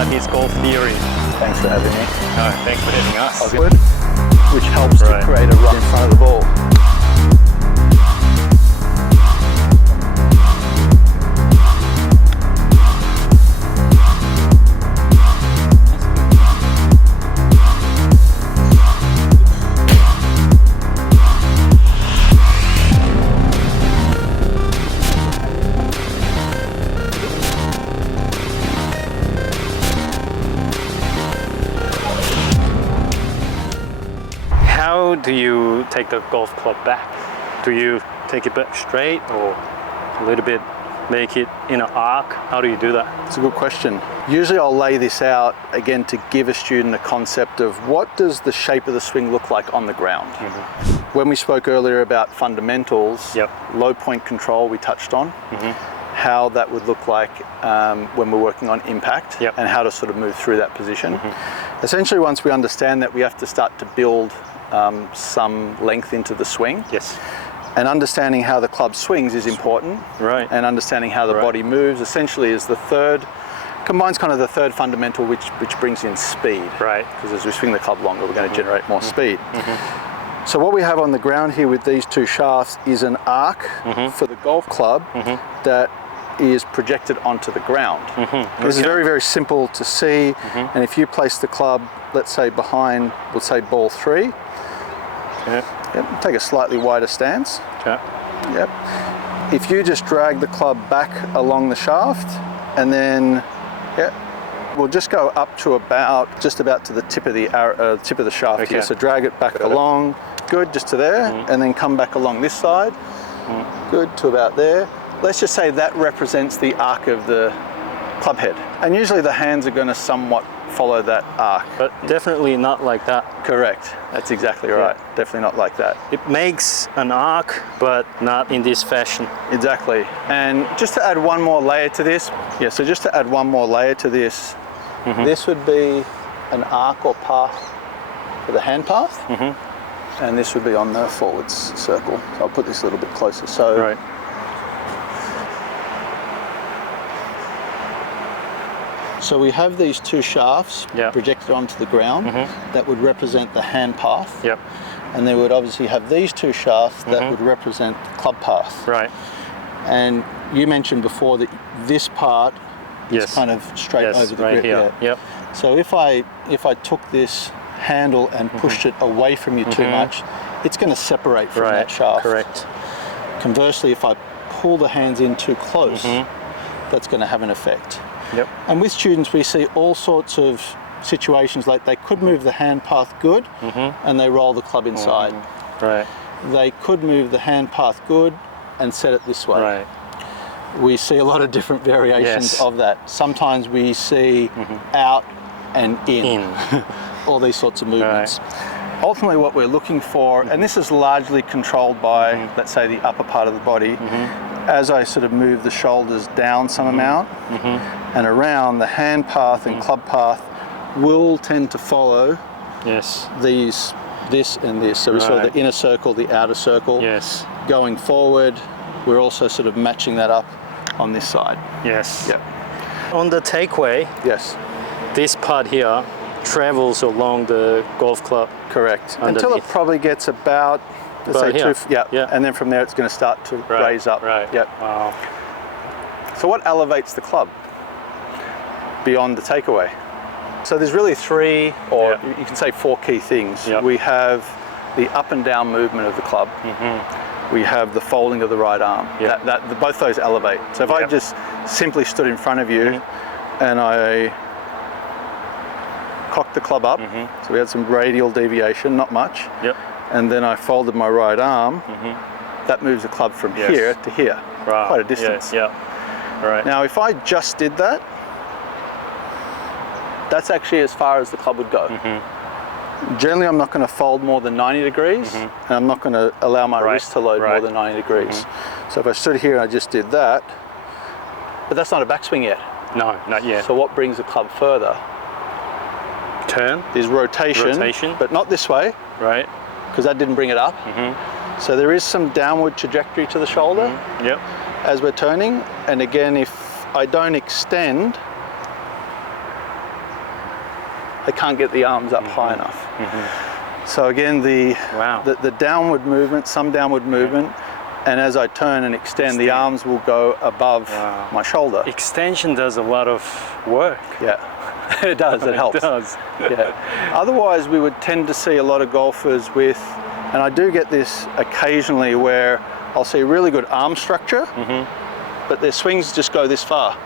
about his golf theory. Thanks for having me. Thanks for having us. Which helps to create a run in front of the ball. How do you take the golf club back? Do you take it back straight or a little bit make it in an arc? How do you do that? It's a good question. Usually I'll lay this out again to give a student a concept of what does the shape of the swing look like on the ground. When we spoke earlier about fundamentals, low point control we touched on, how that would look like when we're working on impact and how to sort of move through that position. Essentially, once we understand that, we have to start to build some length into the swing. Yes. And understanding how the club swings is important. Right. And understanding how the body moves essentially is the third, combines kind of the third fundamental, which brings in speed. Right. Because as we swing the club longer, we're going to generate more speed. So what we have on the ground here with these two shafts is an arc for the golf club that is projected onto the ground. This is very, very simple to see. And if you place the club, let's say behind, we'll say ball 3. Take a slightly wider stance. If you just drag the club back along the shaft, and then we'll just go up to just about to the tip of the shaft here. So drag it back along, good, just to there, and then come back along this side, good, to about there. Let's just say that represents the arc of the club head. And usually the hands are going to somewhat follow that arc. But definitely not like that. Correct. That's exactly right. Definitely not like that. It makes an arc, but not in this fashion. Exactly. And just to add one more layer to this, so just to add one more layer to this, this would be an arc or path for the hand path, and this would be on the forwards circle. So I'll put this a little bit closer. So. So we have these two shafts projected onto the ground that would represent the hand path. And they would obviously have these two shafts that would represent the club path. And you mentioned before that this part is kind of straight over the grip here. So if I took this handle and pushed it away from you too much, it's going to separate from that shaft. Correct. Conversely, if I pull the hands in too close, that's going to have an effect. And with students, we see all sorts of situations like they could move the hand path good and they roll the club inside. They could move the hand path good and set it this way. We see a lot of different variations of that. Sometimes we see out and in. All these sorts of movements. Ultimately what we're looking for, and this is largely controlled by, let's say, the upper part of the body, as I sort of move the shoulders down some amount and around, the hand path and club path will tend to follow this and this. So we saw the inner circle, the outer circle. Going forward, we're also sort of matching that up on this side. On the takeaway, this part here travels along the golf club. Correct. Until it probably gets about, let's say here. And then from there it's going to start to raise up. Wow. So what elevates the club beyond the takeaway? So there's really three, or you can say four key things. We have the up and down movement of the club. We have the folding of the right arm. Both those elevate. So if I just simply stood in front of you and I cocked the club up, so we had some radial deviation, not much, and then I folded my right arm, that moves the club from here to here, quite a distance. Now if I just did that, that's actually as far as the club would go. Generally I'm not going to fold more than 90 degrees, and I'm not going to allow my wrist to load more than 90 degrees. So if I stood here and I just did that, but that's not a backswing yet. No, not yet. So what brings the club further? Turn. Is rotation, but not this way. Because that didn't bring it up. So there is some downward trajectory to the shoulder as we're turning. And again, if I don't extend, they can't get the arms up high enough. So again, the downward movement, some downward movement, and as I turn and extend, the arms will go above my shoulder. Extension does a lot of work. Yeah, it does, it helps. It does. Yeah. Otherwise, we would tend to see a lot of golfers with, and I do get this occasionally, where I'll see really good arm structure, but their swings just go this far.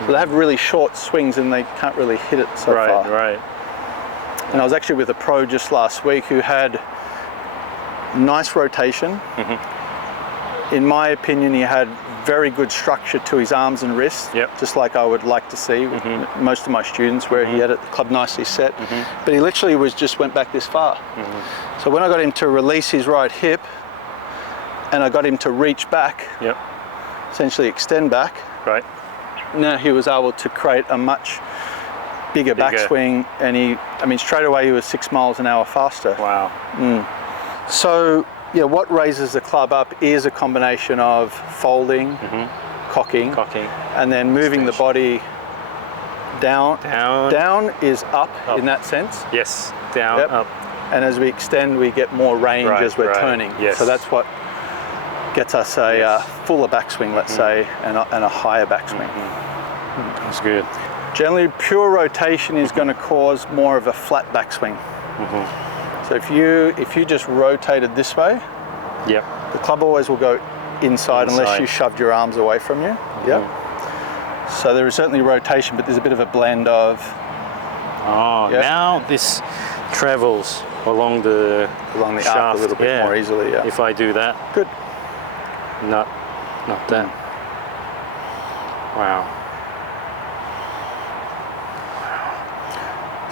So they have really short swings and they can't really hit it so far. Right. And I was actually with a pro just last week who had nice rotation. In my opinion, he had very good structure to his arms and wrists, just like I would like to see with most of my students, where he had it, the club nicely set. But he literally just went back this far. So when I got him to release his right hip and I got him to reach back, essentially extend back, now he was able to create a much bigger backswing, and straight away he was 6 miles an hour faster. Wow. So yeah, what raises the club up is a combination of folding, cocking, and then moving the body down. Down is up in that sense. Yes, down, up. And as we extend, we get more range as we're turning. Yes. So that's what gets us a fuller backswing, let's say, and a higher backswing. That's good. Generally, pure rotation is going to cause more of a flat backswing. So if you just rotated this way, the club always will go inside unless you shoved your arms away from you. So there is certainly rotation, but there's a bit of a blend of. Now this travels along the shaft arc a little bit more easily. Yeah. If I do that. Good. Not that. Wow.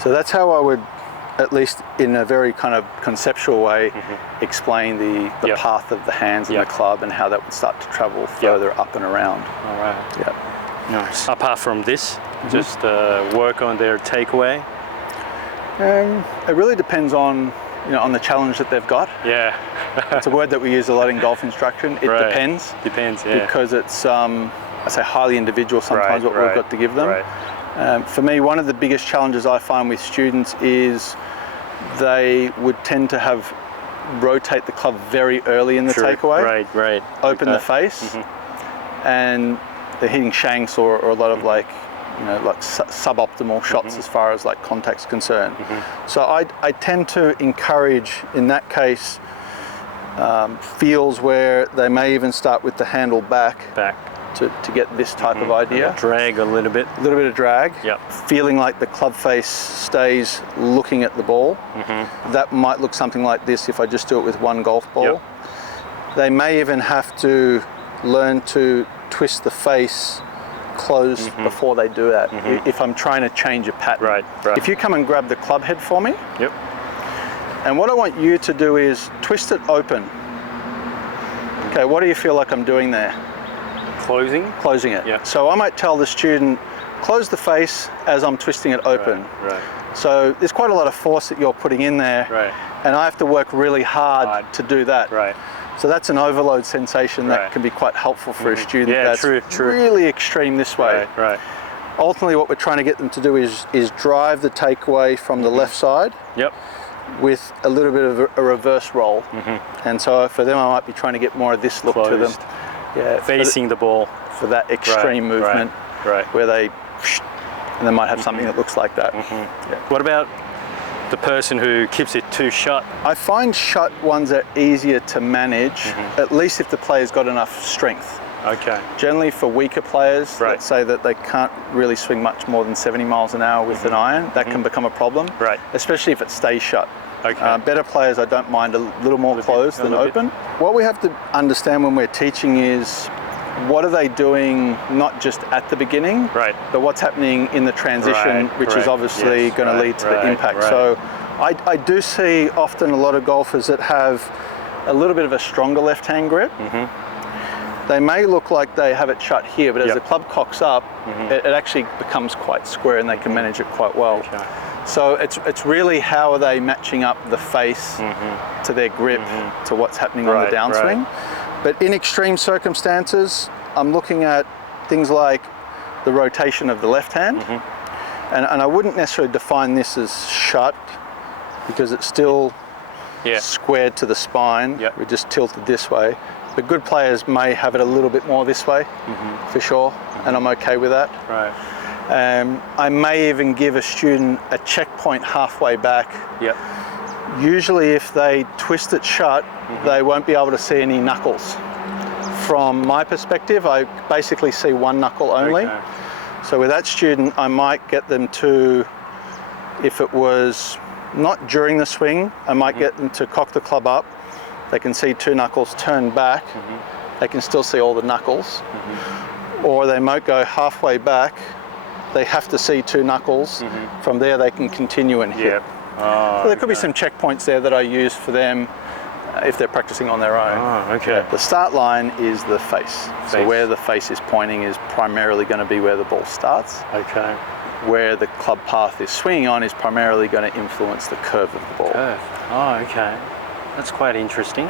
So that's how I would, at least in a very kind of conceptual way, explain the path of the hands and the club and how that would start to travel further up and around. All right. Nice. Apart from this, just work on their takeaway. It really depends on the challenge that they've got. Yeah. It's a word that we use a lot in golf instruction. It depends. Depends. Yeah. Because it's I say highly individual sometimes what we've got to give them. For me, one of the biggest challenges I find with students is they would tend to rotate the club very early in the takeaway. Right. Open the face, and they're hitting shanks or a lot of suboptimal shots as far as contact's concerned. So I tend to encourage, in that case, feels where they may even start with the handle back. To get this type of idea. Drag a little bit. A little bit of drag. Feeling like the club face stays looking at the ball. That might look something like this if I just do it with one golf ball. They may even have to learn to twist the face closed before they do that. If I'm trying to change a pattern. Right. If you come and grab the club head for me. And what I want you to do is twist it open. Okay, what do you feel like I'm doing there? Closing it. So I might tell the student, close the face as I'm twisting it open. So there's quite a lot of force that you're putting in there, and I have to work really hard to do that. So that's an overload sensation that can be quite helpful for a student that's really extreme this way. Ultimately, what we're trying to get them to do is drive the takeaway from the left side with a little bit of a reverse roll. And so for them, I might be trying to get more of this look to them. Facing the ball. For that extreme movement where they might have something that looks like that. What about the person who keeps it too shut? I find shut ones are easier to manage, at least if the player's got enough strength. Generally for weaker players, let's say that they can't really swing much more than 70 miles an hour with an iron, that can become a problem, especially if it stays shut. Better players, I don't mind a little more closed than open. What we have to understand when we're teaching is what are they doing, not just at the beginning, but what's happening in the transition, which is obviously going to lead to the impact. So I do see often a lot of golfers that have a little bit of a stronger left-hand grip. They may look like they have it shut here, but as the club cocks up, it actually becomes quite square and they can manage it quite well. So it's really how are they matching up the face to their grip to what's happening on the downswing. But in extreme circumstances, I'm looking at things like the rotation of the left hand. And I wouldn't necessarily define this as shut because it's still squared to the spine. Yep. We're just tilted this way. But good players may have it a little bit more this way, for sure, and I'm okay with that. Right. I may even give a student a checkpoint halfway back. Yep. Usually if they twist it shut, they won't be able to see any knuckles. From my perspective, I basically see one knuckle only. Okay. So with that student, I might get them to, if it was not during the swing, I might get them to cock the club up. They can see two knuckles, turn back. They can still see all the knuckles. Or they might go halfway back. They have to see two knuckles. From there, they can continue and hit. Yep. Oh, so there could be some checkpoints there that I use for them if they're practicing on their own. Oh, okay. The start line is the face. So where the face is pointing is primarily going to be where the ball starts. Okay. Where the club path is swinging on is primarily going to influence the curve of the ball. Curve. Oh, okay. That's quite interesting.